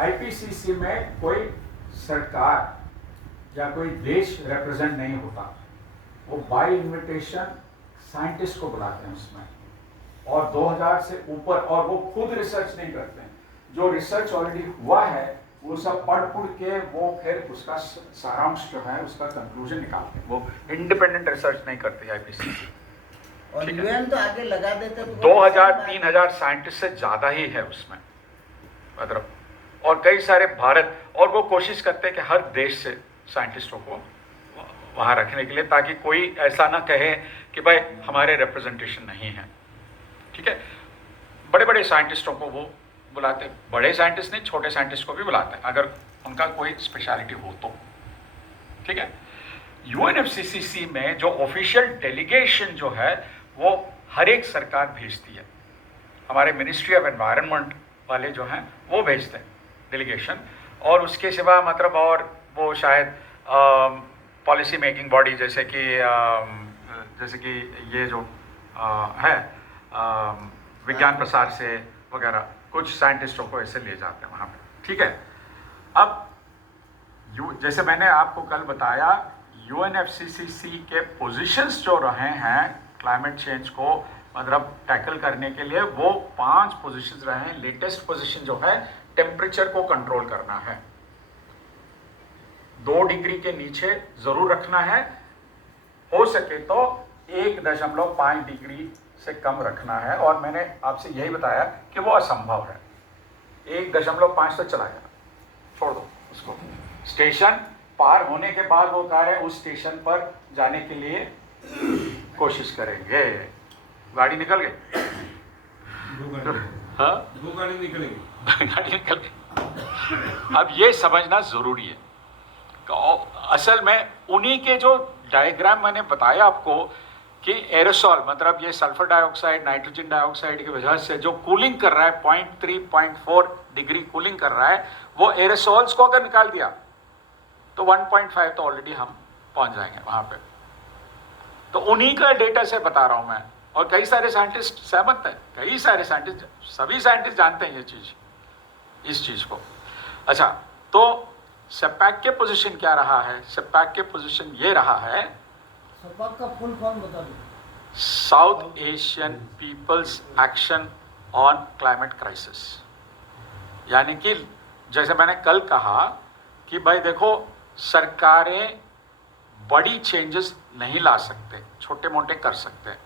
IPCC में कोई सरकार या कोई देश रिप्रेजेंट नहीं होता, वो बाय इन्विटेशन साइंटिस्ट को बुलाते हैं उसमें, और 2000 से ऊपर, और वो खुद रिसर्च नहीं करते हैं, जो रिसर्च ऑलरेडी हुआ है वो सब पढ़ के वो फिर उसका सारांश जो है उसका कंक्लूजन निकालते हैं, वो इंडिपेंडेंट रिसर्च नहीं करती आईपीसीसी। और यूएन तो आगे लगा देते तो 2000-3000 साइंटिस्ट से ज्यादा ही है उसमें, मतलब, और कई सारे भारत, और वो कोशिश करते हैं कि हर देश से साइंटिस्टों को वहां रखने के लिए, ताकि कोई ऐसा ना कहे कि भाई हमारे रिप्रेजेंटेशन नहीं है। ठीक है, बड़े बड़े साइंटिस्टों को वो बुलाते हैं, बड़े साइंटिस्ट नहीं, छोटे साइंटिस्ट को भी बुलाते हैं अगर उनका कोई स्पेशलिटी हो तो। ठीक है, यूएनएफसीसीसी में जो ऑफिशियल डेलीगेशन जो है वो हर एक सरकार भेजती है, हमारे मिनिस्ट्री ऑफ एनवायरनमेंट वाले जो हैं वो भेजते हैं डेलीगेशन, और उसके सिवा मतलब और वो शायद पॉलिसी मेकिंग बॉडी जैसे कि ये जो है विज्ञान प्रसार से वगैरह कुछ साइंटिस्टों को ऐसे ले जाते हैं वहाँ पे। ठीक है, अब जैसे मैंने आपको कल बताया, यूएनएफसीसीसी के पोजीशंस जो रहे हैं क्लाइमेट चेंज को मतलब टैकल करने के लिए, वो 5 पोजीशंस रहे हैं। लेटेस्ट पोजीशन जो है टेम्परेचर को कंट्रोल करना है, 2 डिग्री के नीचे जरूर रखना है, हो सके तो 1.5 डिग्री से कम रखना है, और मैंने आपसे यही बताया कि वो असंभव है, 1.5 तो चला गया, छोड़ दो उसको। स्टेशन पार होने के बाद वो कह रहे हैं उस स्टेशन पर जाने के लिए कोशिश करेंगे। गाड़ी निकल गई, हाँ वो गाड़ी निकलेगी गाड़ी निकल गई। अब ये समझना जरूरी है, असल में उन्हीं के जो डायग्राम मैंने बताया आपको कि एरोसॉल मतलब ये सल्फर डाइऑक्साइड, नाइट्रोजन डाइऑक्साइड की वजह से जो कूलिंग कर रहा है 0.3-0.4 डिग्री कूलिंग कर रहा है, वो एरोसॉल्स को अगर निकाल दिया तो 1.5 तो ऑलरेडी हम पहुंच जाएंगे वहां पे। तो उन्हीं का डेटा से बता रहा हूं मैं, और कई सारे साइंटिस्ट सहमत है, कई सारे साइंटिस्ट, सभी साइंटिस्ट जानते हैं ये चीज, इस चीज को। अच्छा, तो सेपैक के पोजीशन क्या रहा है? सेपैक के पोजीशन ये रहा है, सपाक का फुल फॉर्म बता दो। South Asian people's action on climate crisis. यानी कि जैसे मैंने कल कहा कि भाई देखो, सरकारें बड़ी चेंजेस नहीं ला सकते, छोटे मोटे कर सकते हैं,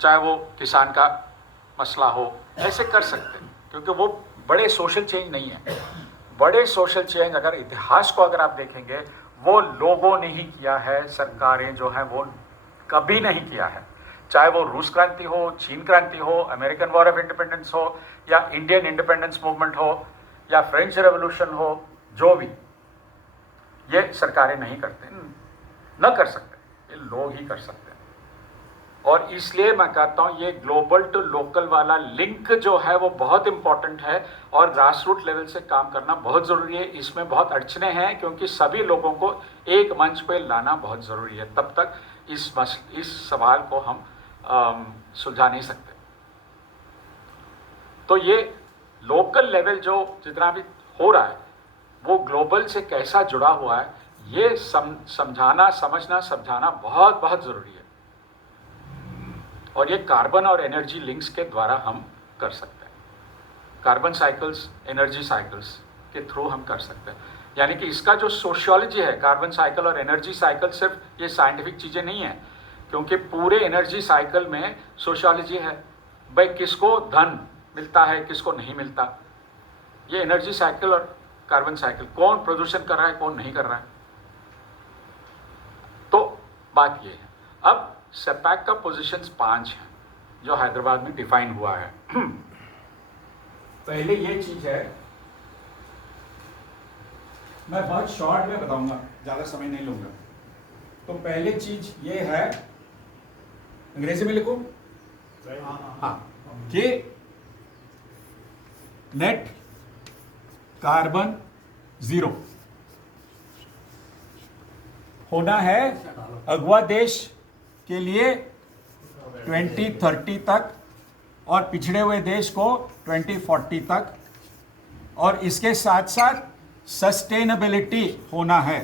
चाहे वो किसान का मसला हो, ऐसे कर सकते हैं, क्योंकि वो बड़े सोशल चेंज नहीं है। बड़े सोशल चेंज अगर इतिहास को अगर आप देखेंगे, वो लोगों ने ही किया है, सरकारें जो हैं वो कभी नहीं किया है। चाहे वो रूस क्रांति हो, चीन क्रांति हो, अमेरिकन वॉर ऑफ इंडिपेंडेंस हो, या इंडियन इंडिपेंडेंस मूवमेंट हो, या फ्रेंच रेवोल्यूशन हो, जो भी, ये सरकारें नहीं करते, न कर सकते, ये लोग ही कर सकते हैं। और इसलिए मैं कहता हूँ ये ग्लोबल टू लोकल वाला लिंक जो है वो बहुत इंपॉर्टेंट है, और ग्रास रूट लेवल से काम करना बहुत ज़रूरी है। इसमें बहुत अड़चने हैं, क्योंकि सभी लोगों को एक मंच पे लाना बहुत ज़रूरी है, तब तक इस सवाल को हम सुलझा नहीं सकते। तो ये लोकल लेवल जो जितना भी हो रहा है वो ग्लोबल से कैसा जुड़ा हुआ है, ये समझाना, समझना, समझाना बहुत बहुत ज़रूरी है। और ये कार्बन और एनर्जी लिंक्स के द्वारा हम कर सकते हैं, कार्बन साइकिल्स, एनर्जी साइकिल्स के थ्रू हम कर सकते हैं। यानी कि इसका जो सोशियोलॉजी है, कार्बन साइकिल और एनर्जी साइकिल, सिर्फ ये साइंटिफिक चीज़ें नहीं है, क्योंकि पूरे एनर्जी साइकिल में सोशियोलॉजी है। भाई किसको धन मिलता है, किसको नहीं मिलता, ये एनर्जी साइकिल और कार्बन साइकिल, कौन प्रदूषण कर रहा है, कौन नहीं कर रहा है। तो बात ये है। अब सेपैक का पोजीशंस 5 हैं जो हैदराबाद में डिफाइन हुआ है। पहले ये चीज है, मैं बहुत शॉर्ट में बताऊंगा, ज्यादा समय नहीं लूंगा। तो पहले चीज ये है, अंग्रेजी में लिखो, हाँ, कि नेट कार्बन 0 होना है अगवा देश के लिए 2030 तक, और पिछड़े हुए देश को 2040 तक, और इसके साथ साथ सस्टेनेबिलिटी होना है।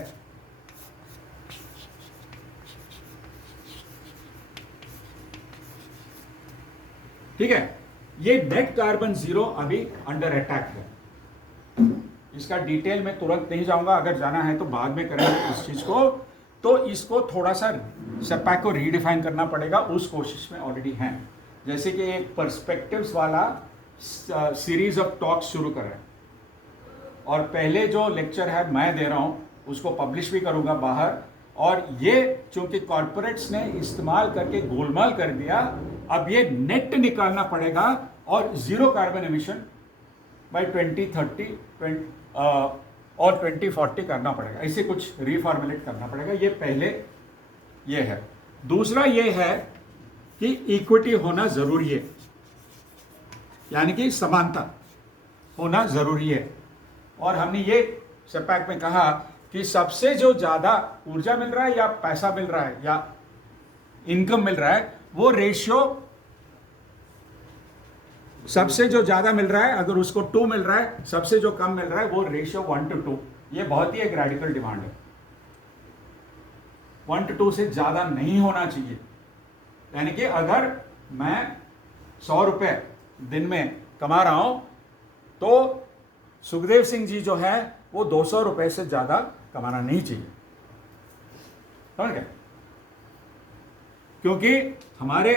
ठीक है, ये नेट कार्बन जीरो अभी अंडर अटैक है। इसका डिटेल में तुरंत नहीं जाऊंगा, अगर जाना है तो बाद में करेंगे इस चीज को। तो इसको थोड़ा सा सेटबैक को रीडिफाइन करना पड़ेगा, उस कोशिश में ऑलरेडी हैं। जैसे कि एक पर्सपेक्टिव्स वाला सीरीज ऑफ टॉक्स शुरू कर रहे हैं, और पहले जो लेक्चर है मैं दे रहा हूं उसको पब्लिश भी करूंगा बाहर। और ये चूंकि कॉर्पोरेट्स ने इस्तेमाल करके गोलमाल कर दिया, अब ये नेट निकालना पड़ेगा और जीरो कार्बन एमिशन बाय 2030 और 2040 करना पड़ेगा। ऐसे कुछ रिफॉर्मुलेट करना पड़ेगा। ये पहले ये है। दूसरा ये है कि इक्विटी होना जरूरी है, यानी कि समानता होना जरूरी है। और हमने ये सेटबैक में कहा कि सबसे जो ज्यादा ऊर्जा मिल रहा है या पैसा मिल रहा है या इनकम मिल रहा है, वो रेशियो सबसे जो ज्यादा मिल रहा है, अगर उसको 2 मिल रहा है, सबसे जो कम मिल रहा है वो रेशियो 1:2। ये बहुत ही एक रेडिकल डिमांड है। 1:2 से ज्यादा नहीं होना चाहिए। यानी कि अगर मैं 100 रुपए दिन में कमा रहा हूं, तो सुखदेव सिंह जी जो है वो 200 रुपए से ज्यादा कमाना नहीं चाहिए। समझ गए? क्योंकि हमारे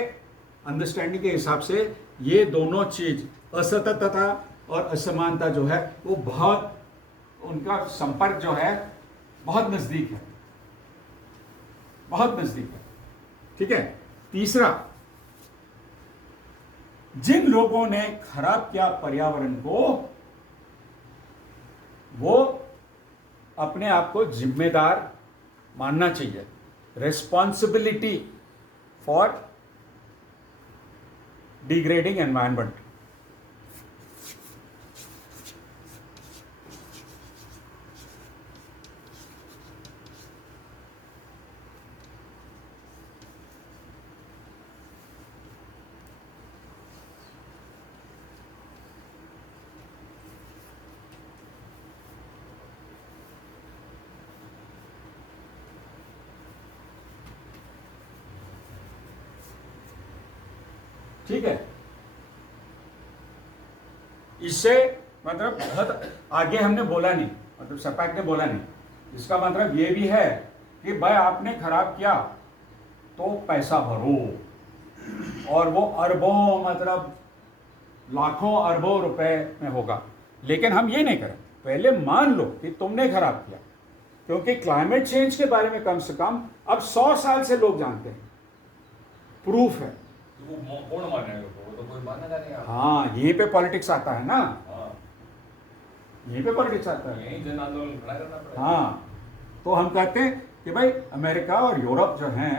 अंडरस्टैंडिंग के हिसाब से ये दोनों चीज, असततता और असमानता जो है वो बहुत, उनका संपर्क जो है बहुत नजदीक है, बहुत नजदीक है। ठीक है। तीसरा, जिन लोगों ने खराब किया पर्यावरण को, वो अपने आप को जिम्मेदार मानना चाहिए। Responsibility for degrading environment. ठीक है। इससे मतलब बहुत आगे हमने बोला नहीं, मतलब सेटबैक ने बोला नहीं। इसका मतलब ये भी है कि भाई आपने खराब किया तो पैसा भरो, और वो अरबों, मतलब लाखों अरबों रुपए में होगा। लेकिन हम ये नहीं करें, पहले मान लो कि तुमने खराब किया, क्योंकि क्लाइमेट चेंज के बारे में कम से कम अब 100 साल से लोग जानते हैं, प्रूफ है। वो कौन मानेगा? वो तो कोई मानेगा नहीं। हाँ, यहीं पे पॉलिटिक्स आता है ना, हाँ, यहीं पे पॉलिटिक्स आता है। यही जन आंदोलन खड़ा करना पड़ेगा। हाँ, तो हम कहते हैं कि भाई अमेरिका और यूरोप जो हैं,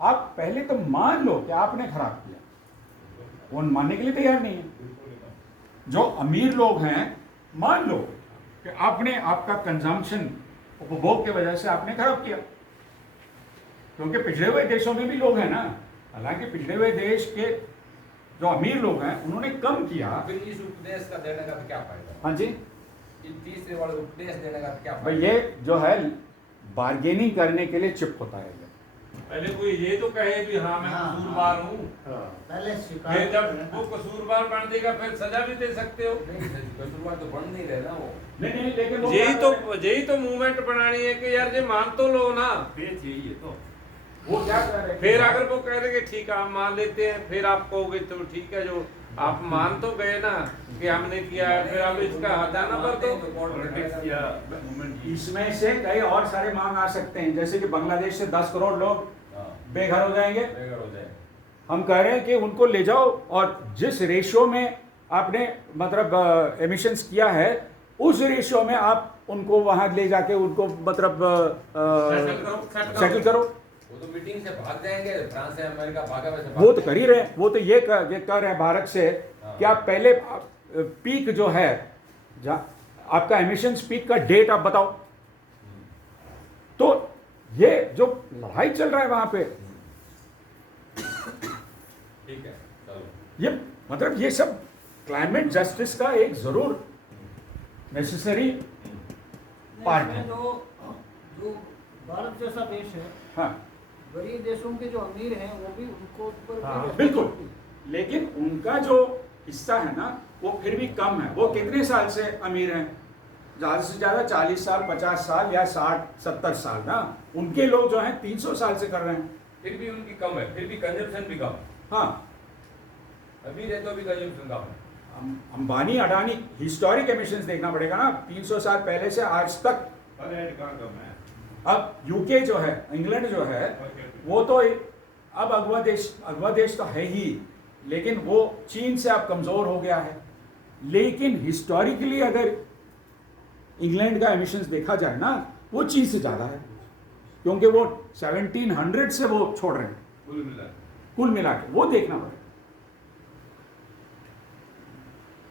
आप पहले तो मान लो कि आपने खराब किया। वो मानने के लिए तैयार नहीं है। जो अमीर लोग हैं, मान लो कि आपने, आपका कंजम्पशन, उपभोग की वजह से आपने खराब किया। क्योंकि पिछड़े हुए देशों में भी लोग हैं ना, हालांकि पिछड़े हुए देश के जो अमीर लोग हैं उन्होंने कम किया। फिर इस उपदेश का देने का तो क्या फायदा? हाँ जी, इस तीसरे वाले उपदेश देने का तो क्या भाई फायदा? ये जो है बार्गेनिंग करने के लिए चिप होता है। पहले कोई ये तो कहे भी हाँ मैं हाँ, कसूरवार हूँ, पहले स्वीकार फिर जब करें ना। वो कसूरवार बन देगा फिर सजा भी दे सकते हो। नहीं, कसूरवार तो बन नहीं रहे ना वो। नहीं, लेकिन वो यही तो मूवमेंट बनानी है कि यार ये मान तो लो ना। यही है तो। वो क्या कर रहे हैं? फिर अगर वो कह देंगे ठीक है हम मान लेते हैं, फिर आप कहोगे तो ठीक है, जो आप मान तो गए ना कि हमने किया है, फिर अब इसका हटाना पर तो इसमें से कई और सारे मांग आ सकते हैं, जैसे कि बांग्लादेश से 10 करोड़ लोग बेघर हो जाएंगे। बेघर हो जाए। हम कह रहे हैं कि उनको ले जाओ, और जिस रेशियो में आपने मतलब एमिशंस किया है, उस रेशियो में आप उनको वहां ले जाके उनको मतलब सेटल करो। वो तो मीटिंग से भाग जाएंगे, फ्रांस से अमेरिका भागा वैसे वो तो कर ही रहे हैं। वो तो ये कर रहे हैं भारत से कि आप पहले पीक जो है, आपका एमिशंस पीक का डेट आप बताओ। तो ये जो लड़ाई चल रहा है वहां पे, ठीक है, चलो। ये मतलब ये सब क्लाइमेट जस्टिस का एक जरूर नेसेसरी पार्ट है। जो जो भारत जैसा देश है, हाँ गरीब देशों के जो अमीर हैं वो भी उनको ऊपर हाँ बिल्कुल, लेकिन उनका जो हिस्सा है ना वो फिर भी कम है। वो कितने साल से अमीर हैं? ज़्यादा से ज़्यादा 40 साल, 50 साल या 60-70 साल ना। उनके लोग जो हैं 300 साल से कर रहे हैं। फिर भी उनकी कम है, फिर भी कंजम्पशन भी कम है। हाँ, अभी रहे तो भी कंजम्पशन कम है। अंबानी अडानी हिस्टोरिक एमिशंस देखना पड़ेगा ना, 300 साल पहले से आज तक। अब यूके जो है, इंग्लैंड जो है, वो तो अब अगवा देश तो है ही, लेकिन वो चीन से अब कमज़ोर हो गया है। लेकिन हिस्टोरिकली अगर इंग्लैंड का एमिशंस देखा जाए ना, वो चीन से ज़्यादा है, क्योंकि वो 1700 से वो छोड़ रहे हैं कुल मिला के। वो देखना पड़ेगा।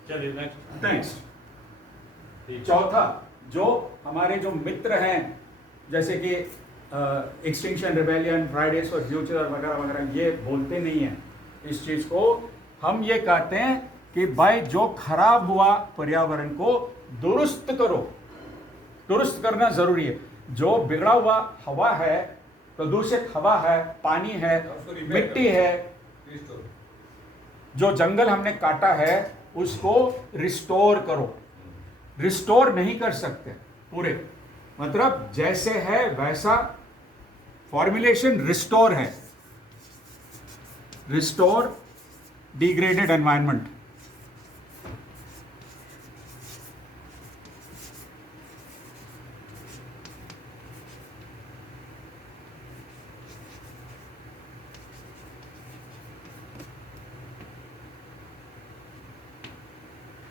चलिए नेक्स्ट। थैंक्स। चौथा, जो हमारे जो मित्र हैं जैसे कि extinction rebellion, Fridays for future वगैरह वगैरह, ये बोलते नहीं हैं इस चीज़ को। हम ये कहते हैं कि भाई जो खराब हुआ पर्यावरण को दुरुस्त करो। दुरुस्त करना ज़रूरी है। जो बिगड़ा हुआ हवा है, प्रदूषित हवा है, पानी है, उसको repair मिट्टी है, Restore। जो जंगल हमने काटा है उसको रिस्टोर करो। रिस्टोर नहीं कर सकते पूरे, मतलब जैसे है वैसा फॉर्मुलेशन रिस्टोर है। Restore degraded environment.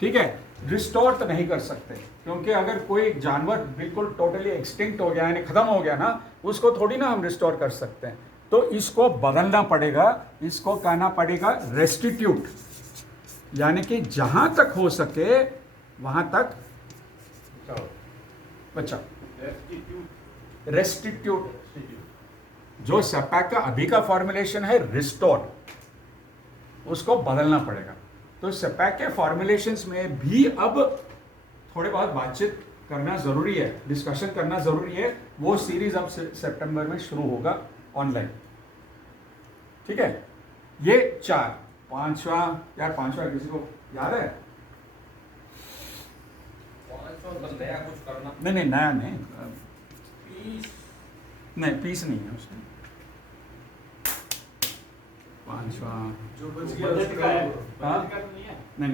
ठीक है, रिस्टोर तो नहीं कर सकते, क्योंकि अगर कोई जानवर बिल्कुल टोटली एक्सटिंक्ट हो गया यानी खत्म हो गया ना, उसको थोड़ी ना हम रिस्टोर कर सकते हैं। तो इसको बदलना पड़ेगा, इसको कहना पड़ेगा रेस्टिट्यूट, यानी कि जहां तक हो सके वहां तक बचाओ। रेस्टिट्यूट जो सेपैक का अभी का फॉर्मुलेशन है रिस्टोर, उसको बदलना पड़ेगा। तो सेपैक के फॉर्मुलेशंस में भी अब थोड़े बहुत बातचीत करना ज़रूरी है, डिस्कशन करना ज़रूरी है। वो सीरीज़ अब सितंबर में शुरू होगा ऑनलाइन। ठीक है, ये 4। पांचवा किसी को याद है? नया कुछ करना। नहीं नया नहीं, पीस। नहीं पीस नहीं है उसमें। पांचवा जो बच गया उसका हाँ? नहीं है। नहीं